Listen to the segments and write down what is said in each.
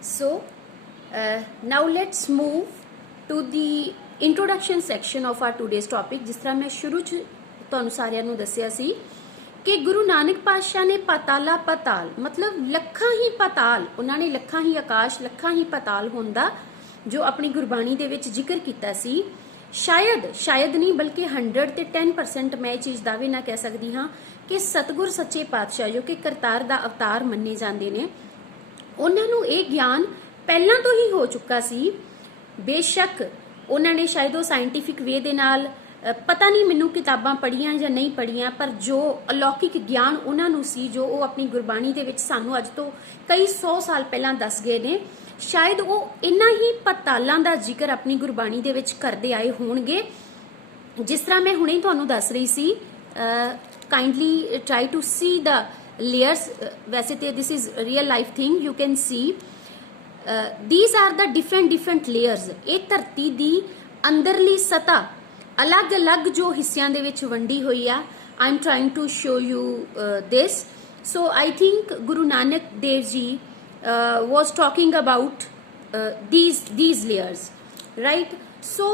So now let's move to the introduction section of our today's topic. जिस तरह मैं शुरू च ਤੁਹਾਨੂੰ ਸਾਰਿਆਂ ਨੂੰ ਦੱਸਿਆ ਸੀ ਕਿ ਗੁਰੂ ਨਾਨਕ ਪਾਤਸ਼ਾਹ ਨੇ ਪਾਤਾਲਾ ਪਤਾਲ ਮਤਲਬ ਲੱਖਾਂ ਹੀ ਪਤਾਲ, ਉਹਨਾਂ ਨੇ ਲੱਖਾਂ ਹੀ ਆਕਾਸ਼ ਲੱਖਾਂ ਹੀ ਪਤਾਲ ਹੁੰਦਾ ਜੋ ਆਪਣੀ ਗੁਰਬਾਣੀ ਦੇ ਵਿੱਚ ਜ਼ਿਕਰ ਕੀਤਾ ਸੀ। ਸ਼ਾਇਦ ਨਹੀਂ ਬਲਕਿ 100 ਤੇ 10% ਮੈਂ ਇਹ ਚੀਜ਼ ਦਾਅਵੇ ਨਾਲ ਕਹਿ ਸਕਦੀ ਹਾਂ ਕਿ ਸਤਿਗੁਰ ਸੱਚੇ ਪਾਤਸ਼ਾਹ ਜੋ ਕਿ ਕਰਤਾਰ ਦਾ ਅਵਤਾਰ ਮੰਨੇ ਜਾਂਦੇ ਨੇ, ਉਹਨਾਂ ਨੂੰ ਇਹ ਗਿਆਨ ਪਹਿਲਾਂ ਤੋਂ ਹੀ ਹੋ ਚੁੱਕਾ ਸੀ। ਬੇਸ਼ੱਕ ਉਹਨਾਂ ਨੇ ਸ਼ਾਇਦ ਉਹ ਸਾਇੰਟੀਫਿਕ ਵੇ ਦੇ ਨਾਲ ਪਤਾ ਨਹੀਂ ਮੈਨੂੰ ਕਿਤਾਬਾਂ ਪੜ੍ਹੀਆਂ ਜਾਂ ਨਹੀਂ ਪੜ੍ਹੀਆਂ, ਪਰ ਜੋ ਅਲੌਕਿਕ ਗਿਆਨ ਉਹਨਾਂ ਨੂੰ ਸੀ ਜੋ ਉਹ ਆਪਣੀ ਗੁਰਬਾਣੀ ਦੇ ਵਿੱਚ ਸਾਨੂੰ ਅੱਜ ਤੋਂ ਕਈ 100 ਸਾਲ ਪਹਿਲਾਂ ਦੱਸ ਗਏ ਨੇ, ਸ਼ਾਇਦ ਉਹ ਇਨ੍ਹਾਂ ਹੀ ਪਤਾਲਾਂ ਦਾ ਜ਼ਿਕਰ ਆਪਣੀ ਗੁਰਬਾਣੀ ਦੇ ਵਿੱਚ ਕਰਦੇ ਆਏ ਹੋਣਗੇ। ਜਿਸ ਤਰ੍ਹਾਂ ਮੈਂ ਹੁਣੇ ਤੁਹਾਨੂੰ ਦੱਸ ਰਹੀ ਸੀ, kindly try to see the layers. ਵੈਸੇ ਤੇ this is real life thing, you can see these are the different layers। ਇਹ ਧਰਤੀ ਦੀ ਅੰਦਰਲੀ ਸਤ੍ਹਾ ਅਲੱਗ-ਅਲੱਗ ਜੋ ਹਿੱਸਿਆਂ ਦੇ ਵਿੱਚ ਵੰਡੀ ਹੋਈ ਆ। I am trying to show you this। So I think Guru Nanak Dev Ji was talking about these layers, right? So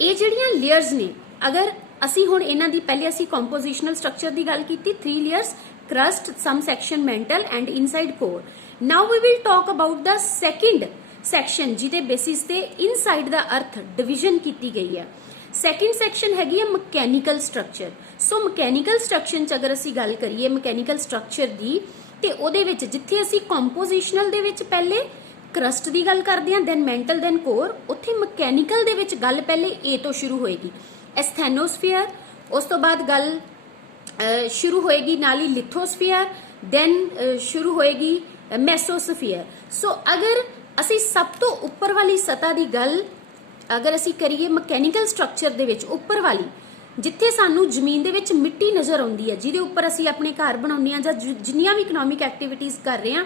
ਇਹ ਜਿਹੜੀਆਂ layers ਨੇ, ਅਗਰ ਅਸੀਂ ਹੁਣ ਇਹਨਾਂ ਦੀ ਪਹਿਲੇ ਅਸੀਂ compositional structure ਦੀ ਗੱਲ ਕੀਤੀ, 3 layers, crust, some section mantle and inside core। Now we will talk about the second section ਜਿਹਦੇ ਬੇਸਿਸ ਤੇ ਇਨਸਾਈਡ ਦਾ ਅਰਥ ਡਿਵੀਜ਼ਨ ਕੀਤੀ ਗਈ ਹੈ। ਸੈਕਿੰਡ ਸੈਕਸ਼ਨ ਹੈਗੀ ਹੈ ਮਕੈਨੀਕਲ ਸਟਰਕਚਰ। ਸੋ ਮਕੈਨੀਕਲ ਸਟਰਕਚਰ ਚ ਅਗਰ ਅਸੀਂ ਗੱਲ ਕਰੀਏ ਮਕੈਨੀਕਲ ਸਟਰਕਚਰ ਦੀ, ਤੇ ਉਹਦੇ ਵਿੱਚ ਜਿੱਥੇ ਅਸੀਂ ਕੰਪੋਜੀਸ਼ਨਲ ਦੇ ਵਿੱਚ ਪਹਿਲੇ ਕਰਸਟ ਦੀ ਗੱਲ ਕਰਦੇ ਹਾਂ, ਦੈਨ ਮੈਂਟਲ, ਦੈਨ ਕੋਰ, ਉੱਥੇ ਮਕੈਨੀਕਲ ਦੇ ਵਿੱਚ ਗੱਲ ਪਹਿਲੇ ਏ ਤੋਂ ਸ਼ੁਰੂ ਹੋਏਗੀ, ਐਸਥੈਨੋਸਫੀਅਰ। ਉਸ ਤੋਂ ਬਾਅਦ ਗੱਲ ਸ਼ੁਰੂ ਹੋਏਗੀ ਨਾਲ ਹੀ ਲਿਥੋਸਫੀਅਰ, ਦੈਨ ਸ਼ੁਰੂ ਹੋਏਗੀ ਮੈਸੋਸਫੀਅਰ। ਸੋ ਅਗਰ ਅਸੀਂ ਸਭ ਤੋਂ ਉੱਪਰ ਵਾਲੀ ਸਤ੍ਹਾ ਦੀ ਗੱਲ ਅਗਰ ਅਸੀਂ ਕਰੀਏ ਮਕੈਨੀਕਲ ਸਟਰਕਚਰ ਦੇ ਵਿੱਚ, ਉੱਪਰ ਵਾਲੀ ਜਿੱਥੇ ਸਾਨੂੰ ਜ਼ਮੀਨ ਦੇ ਵਿੱਚ ਮਿੱਟੀ ਨਜ਼ਰ ਆਉਂਦੀ ਹੈ, ਜਿਹਦੇ ਉੱਪਰ ਅਸੀਂ ਆਪਣੇ ਘਰ ਬਣਾਉਂਦੇ ਹਾਂ ਜਾਂ ਜਿੰਨੀਆਂ ਵੀ ਇਕਨੋਮਿਕ ਐਕਟੀਵਿਟੀਜ਼ ਕਰ ਰਹੇ ਹਾਂ,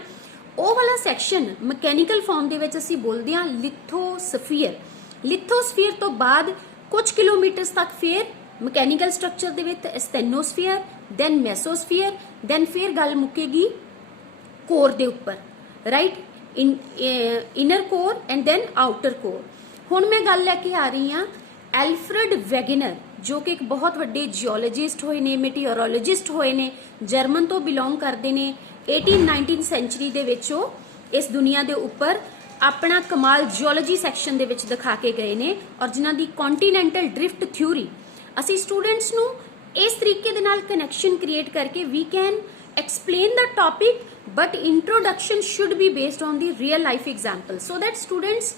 ਉਹ ਵਾਲਾ ਸੈਕਸ਼ਨ ਮਕੈਨੀਕਲ ਫਾਰਮ ਦੇ ਵਿੱਚ ਅਸੀਂ ਬੋਲਦੇ ਹਾਂ ਲਿਥੋਸਫੀਅਰ। ਲਿਥੋਸਫੀਅਰ ਤੋਂ ਬਾਅਦ ਕੁਝ ਕਿਲੋਮੀਟਰਸ ਤੱਕ ਫਿਰ ਮਕੈਨੀਕਲ ਸਟਰਕਚਰ ਦੇ ਵਿੱਚ ਸਟੈਨੋਸਫੀਅਰ, ਦੈਨ ਮੈਸੋਸਫੀਅਰ, ਦੈਨ ਫਿਰ ਗੱਲ ਮੁੱਕੇਗੀ ਕੋਰ ਦੇ ਉੱਪਰ, right? Inner core and then outer core. ਹੁਣ ਮੈਂ ਗੱਲ ਲੈ ਕੇ ਆ ਰਹੀ ਹਾਂ ਐਲਫਰਡ ਵੈਗਨਰ, ਜੋ ਕਿ ਇੱਕ ਬਹੁਤ ਵੱਡੇ ਜਿਓਲੋਜਿਸਟ ਹੋਏ ਨੇ, ਮੀਟੀਓਰੋਲੋਜਿਸਟ ਹੋਏ ਨੇ, ਜਰਮਨ ਤੋਂ ਬਿਲੋਂਗ ਕਰਦੇ ਨੇ। 18-19 ਸੈਂਚੁਰੀ ਦੇ ਵਿੱਚ ਉਹ ਇਸ ਦੁਨੀਆ ਦੇ ਉੱਪਰ ਆਪਣਾ ਕਮਾਲ ਜਿਓਲੋਜੀ ਸੈਕਸ਼ਨ ਦੇ ਵਿੱਚ ਦਿਖਾ ਕੇ ਗਏ ਨੇ, ਔਰ ਜਿਨ੍ਹਾਂ ਦੀ ਕੰਟੀਨੈਂਟਲ ਡ੍ਰਿਫਟ ਥਿਊਰੀ ਅਸੀਂ ਸਟੂਡੈਂਟਸ ਨੂੰ ਇਸ ਤਰੀਕੇ ਦੇ ਨਾਲ ਕਨੈਕਸ਼ਨ ਕ੍ਰੀਏਟ ਕਰਕੇ we can explain the topic, but introduction should be based on the real life example so that students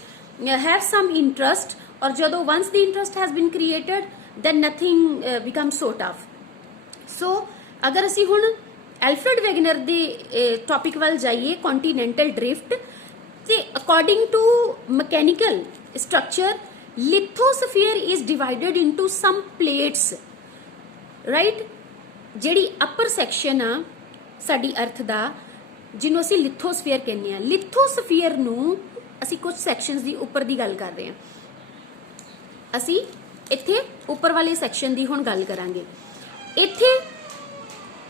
have some interest, or ਜਦੋਂ once the interest has been created then nothing becomes so tough। so ਅਗਰ ਅਸੀਂ ਹੁਣ Alfred Wagon R ਦੇ topic ਵੱਲ ਜਾਈਏ, continental drift, ਤੇ according to mechanical structure lithosphere is divided into some plates, right? ਜਿਹੜੀ upper section ਆ ਸਾਡੀ ਅਰਥ ਦਾ, ਜਿਹਨੂੰ ਅਸੀਂ ਲਿਥੋਸਫੀਅਰ ਕਹਿੰਦੇ ਆ, ਲਿਥੋਸਫੀਅਰ ਨੂੰ ਅਸੀਂ ਕੁਝ ਸੈਕਸ਼ਨਸ ਦੀ ਉੱਪਰ ਦੀ ਗੱਲ ਕਰ ਰਹੇ ਹਾਂ। ਅਸੀਂ ਇੱਥੇ ਉੱਪਰ ਵਾਲੇ ਸੈਕਸ਼ਨ ਦੀ ਹੁਣ ਗੱਲ ਕਰਾਂਗੇ। ਇੱਥੇ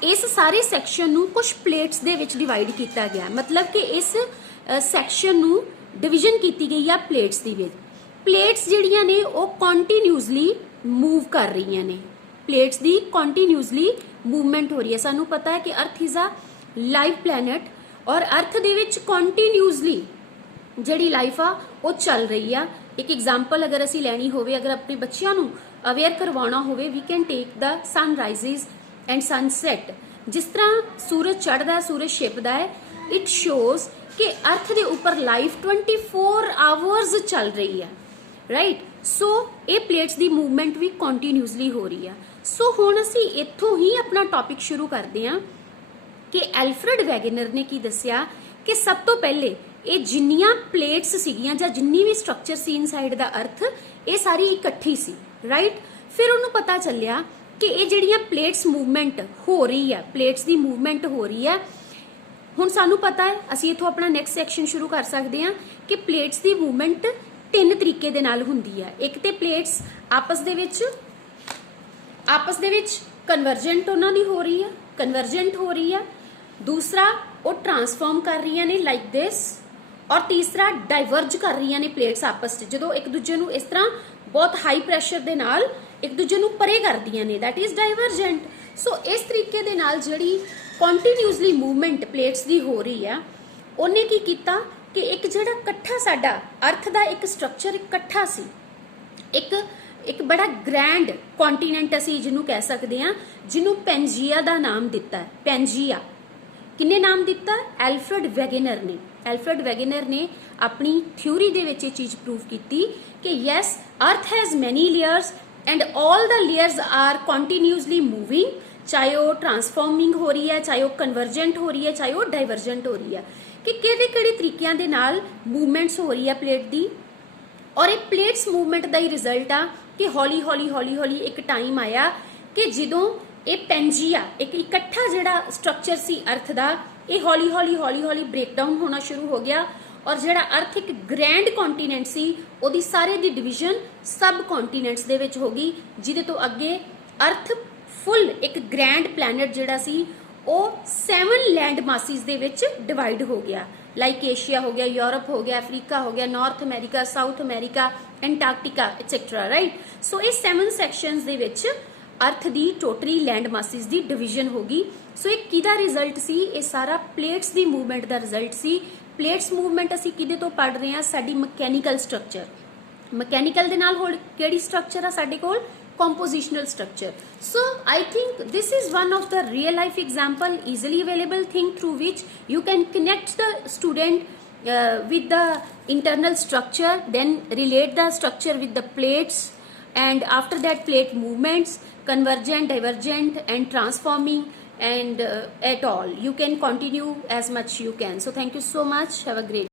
ਇਸ ਸਾਰੇ ਸੈਕਸ਼ਨ ਨੂੰ ਕੁਝ ਪਲੇਟਸ ਦੇ ਵਿੱਚ ਡਿਵਾਈਡ ਕੀਤਾ ਗਿਆ, ਮਤਲਬ ਕਿ ਇਸ ਸੈਕਸ਼ਨ ਨੂੰ ਡਿਵੀਜ਼ਨ ਕੀਤੀ ਗਈ ਆ ਪਲੇਟਸ ਦੀ ਵਿੱਚ। ਪਲੇਟਸ ਜਿਹੜੀਆਂ ਨੇ ਉਹ ਕੰਟੀਨਿਊਸਲੀ ਮੂਵ ਕਰ ਰਹੀਆਂ ਨੇ, ਪਲੇਟਸ ਦੀ ਕੰਟੀਨਿਊਸਲੀ ਮੂਵਮੈਂਟ ਹੋ ਰਹੀ ਹੈ। ਸਾਨੂੰ ਪਤਾ ਹੈ ਕਿ ਅਰਥ ਇਜ਼ ਅ ਲਾਈਵ ਪਲੈਨਟ, ਔਰ ਅਰਥ ਦੇ ਵਿੱਚ ਕੰਟੀਨਿਊਸਲੀ ਜਿਹੜੀ ਲਾਈਫ ਆ ਉਹ ਚੱਲ ਰਹੀ ਆ। ਇੱਕ ਐਗਜ਼ਾਮਪਲ ਅਗਰ ਅਸੀਂ ਲੈਣੀ ਹੋਵੇ, ਅਗਰ ਆਪਣੇ ਬੱਚਿਆਂ ਨੂੰ ਅਵੇਅਰ ਕਰਵਾਉਣਾ ਹੋਵੇ, we can take the sunrises and sunset. ਜਿਸ ਤਰ੍ਹਾਂ ਸੂਰਜ ਚੜ੍ਹਦਾ, ਸੂਰਜ ਛਿਪਦਾ ਹੈ, ਇਟ ਸ਼ੋਜ਼ ਕਿ ਅਰਥ ਦੇ ਉੱਪਰ ਲਾਈਫ 24 ਆਵਰਸ ਚੱਲ ਰਹੀ ਹੈ, ਰਾਈਟ? ਸੋ ਇਹ ਪਲੇਟਸ ਦੀ ਮੂਵਮੈਂਟ ਵੀ ਕੰਟੀਨਿਊਸਲੀ ਹੋ ਰਹੀ ਆ। ਸੋ ਹੁਣ ਅਸੀਂ ਇੱਥੋਂ ਹੀ ਆਪਣਾ ਟੌਪਿਕ ਸ਼ੁਰੂ ਕਰਦੇ ਹਾਂ ਕਿ ਐਲਫਰਡ ਵੈਗਨਰ ਨੇ ਕੀ ਦੱਸਿਆ ਕਿ ਸਭ ਤੋਂ ਪਹਿਲੇ ਇਹ ਜਿੰਨੀਆਂ ਪਲੇਟਸ ਸੀਗੀਆਂ ਜਾਂ ਜਿੰਨੀ ਵੀ ਸਟਰਕਚਰ ਸੀ ਇਨਸਾਈਡ ਦਾ ਅਰਥ, ਇਹ ਸਾਰੀ ਇਕੱਠੀ ਸੀ, ਰਾਈਟ? ਫਿਰ ਉਹਨੂੰ ਪਤਾ ਚੱਲਿਆ ਕਿ ਇਹ ਜਿਹੜੀਆਂ ਪਲੇਟਸ ਮੂਵਮੈਂਟ ਹੋ ਰਹੀ ਹੈ, ਪਲੇਟਸ ਦੀ ਮੂਵਮੈਂਟ ਹੋ ਰਹੀ ਹੈ। ਹੁਣ ਸਾਨੂੰ ਪਤਾ ਹੈ, ਅਸੀਂ ਇੱਥੋਂ ਆਪਣਾ ਨੈਕਸਟ ਸੈਕਸ਼ਨ ਸ਼ੁਰੂ ਕਰ ਸਕਦੇ ਹਾਂ ਕਿ ਪਲੇਟਸ ਦੀ ਮੂਵਮੈਂਟ 3 ਤਰੀਕੇ ਦੇ ਨਾਲ ਹੁੰਦੀ ਹੈ। ਇੱਕ ਤੇ ਪਲੇਟਸ ਆਪਸ ਦੇ ਵਿੱਚ ਕਨਵਰਜੈਂਟ ਉਹਨਾਂ ਦੀ ਹੋ ਰਹੀ ਹੈ, ਦੂਸਰਾ ਉਹ ਟਰਾਂਸਫਾਰਮ ਕਰ ਰਹੀਆਂ ਨੇ ਲਾਈਕ ਦਿਸ, ਔਰ ਤੀਸਰਾ ਡਾਈਵਰਜ ਕਰ ਰਹੀਆਂ ਨੇ ਪਲੇਟਸ ਆਪਸ 'ਚ, ਜਦੋਂ ਇੱਕ ਦੂਜੇ ਨੂੰ ਇਸ ਤਰ੍ਹਾਂ ਬਹੁਤ ਹਾਈ ਪ੍ਰੈਸ਼ਰ ਦੇ ਨਾਲ ਇੱਕ ਦੂਜੇ ਨੂੰ ਪਰੇ ਕਰਦੀਆਂ ਨੇ, ਦੈਟ ਇਜ਼ ਡਾਈਵਰਜੈਂਟ। ਸੋ ਇਸ ਤਰੀਕੇ ਦੇ ਨਾਲ ਜਿਹੜੀ ਕੰਟੀਨਿਊਸਲੀ ਮੂਵਮੈਂਟ ਪਲੇਟਸ ਦੀ ਹੋ ਰਹੀ ਆ, ਉਹਨੇ ਕੀ ਕੀਤਾ ਕਿ ਇੱਕ ਜਿਹੜਾ ਇਕੱਠਾ ਸਾਡਾ ਅਰਥ ਦਾ ਇੱਕ ਸਟਰਕਚਰ ਇਕੱਠਾ ਸੀ, ਇੱਕ ਬੜਾ ਗ੍ਰੈਂਡ ਕੰਟੀਨੈਂਟ ਅਸੀਂ ਜਿਹਨੂੰ ਕਹਿ ਸਕਦੇ ਹਾਂ, ਜਿਹਨੂੰ ਪੈਂਜੀਆ ਦਾ ਨਾਮ ਦਿੱਤਾ ਹੈ। ਪੈਂਜੀਆ ਕਿੰਨੇ ਨਾਮ ਦਿੱਤਾ? ਐਲਫਰਡ ਵੈਗਨਰ ਨੇ। ਐਲਫਰਡ ਵੈਗਨਰ ਨੇ ਆਪਣੀ ਥਿਊਰੀ ਦੇ ਵਿੱਚ ਇਹ ਚੀਜ਼ ਪ੍ਰੂਵ ਕੀਤੀ ਕਿ yes, earth has many layers and all the layers are continuously moving, ਚਾਹੇ ਉਹ ਟਰਾਂਸਫਾਰਮਿੰਗ ਹੋ ਰਹੀ ਹੈ, ਚਾਹੇ ਉਹ ਕਨਵਰਜੈਂਟ ਹੋ ਰਹੀ ਹੈ, ਚਾਹੇ ਉਹ ਡਾਈਵਰਜੈਂਟ ਹੋ ਰਹੀ ਹੈ, ਕਿ ਕਿਹੜੇ ਤਰੀਕਿਆਂ ਦੇ ਨਾਲ ਮੂਵਮੈਂਟਸ ਹੋ ਰਹੀ ਹੈ ਪਲੇਟ ਦੀ। ਔਰ ਇਹ ਪਲੇਟਸ ਮੂਵਮੈਂਟ ਦਾ ਹੀ ਰਿਜ਼ਲਟ ਆ ਕਿ ਹੌਲੀ ਹੌਲੀ ਇੱਕ ਟਾਈਮ ਆਇਆ ਕਿ ਜਦੋਂ ਇਹ ਪੈਂਜੀਆ ਇੱਕ ਇਕੱਠਾ ਜਿਹੜਾ ਸਟਰਕਚਰ ਸੀ ਅਰਥ ਦਾ, ਇਹ ਹੌਲੀ ਹੌਲੀ ਬ੍ਰੇਕਡਾਊਨ ਹੋਣਾ ਸ਼ੁਰੂ ਹੋ ਗਿਆ, ਔਰ ਜਿਹੜਾ ਅਰਥ ਇੱਕ ਗ੍ਰੈਂਡ ਕੰਟੀਨੈਂਟ ਸੀ ਉਹਦੀ ਸਾਰੇ ਦੀ ਡਿਵੀਜ਼ਨ ਸਬ ਕੰਟੀਨੈਂਟਸ ਦੇ ਵਿੱਚ ਹੋ ਗਈ, ਜਿਹਦੇ ਤੋਂ ਅੱਗੇ ਅਰਥ ਫੁੱਲ ਇੱਕ ਗ੍ਰੈਂਡ ਪਲੈਨਟ ਜਿਹੜਾ ਸੀ ਉਹ 7 ਲੈਂਡ ਮਾਸਿਸ ਦੇ ਵਿੱਚ ਡਿਵਾਈਡ ਹੋ ਗਿਆ, ਲਾਈਕ ਏਸ਼ੀਆ ਹੋ ਗਿਆ, ਯੂਰਪ ਹੋ ਗਿਆ, ਅਫਰੀਕਾ ਹੋ ਗਿਆ, North America, South America, Antarctica etcetera, right. So ਇਹ 7 ਸੈਕਸ਼ਨਸ ਦੇ ਵਿੱਚ ਅਰਥ ਦੀ ਟੋਟਲੀ ਲੈਂਡ ਮਾਸਿਸ ਦੀ ਡਿਵੀਜ਼ਨ ਹੋ ਗਈ। ਸੋ ਇਹ ਕਿਹਦਾ ਰਿਜ਼ਲਟ ਸੀ? ਇਹ ਸਾਰਾ ਪਲੇਟਸ ਦੀ ਮੂਵਮੈਂਟ ਦਾ ਰਿਜ਼ਲਟ ਸੀ। ਪਲੇਟਸ ਮੂਵਮੈਂਟ ਅਸੀਂ ਕਿਹਦੇ ਤੋਂ ਪੜ੍ਹ ਰਹੇ ਹਾਂ? ਸਾਡੀ ਮਕੈਨੀਕਲ ਸਟਰਕਚਰ। ਮਕੈਨੀਕਲ ਦੇ ਨਾਲ ਹੋਰ ਕਿਹੜੀ ਸਟਰਕਚਰ ਆ ਸਾਡੇ ਕੋਲ? compositional structure. So I think this is one of the real life example, easily available thing through which you can connect the student with the internal structure, then relate the structure with the plates, and after that plate movements, convergent, divergent and transforming, and at all you can continue as much you can. So thank you so much, have a great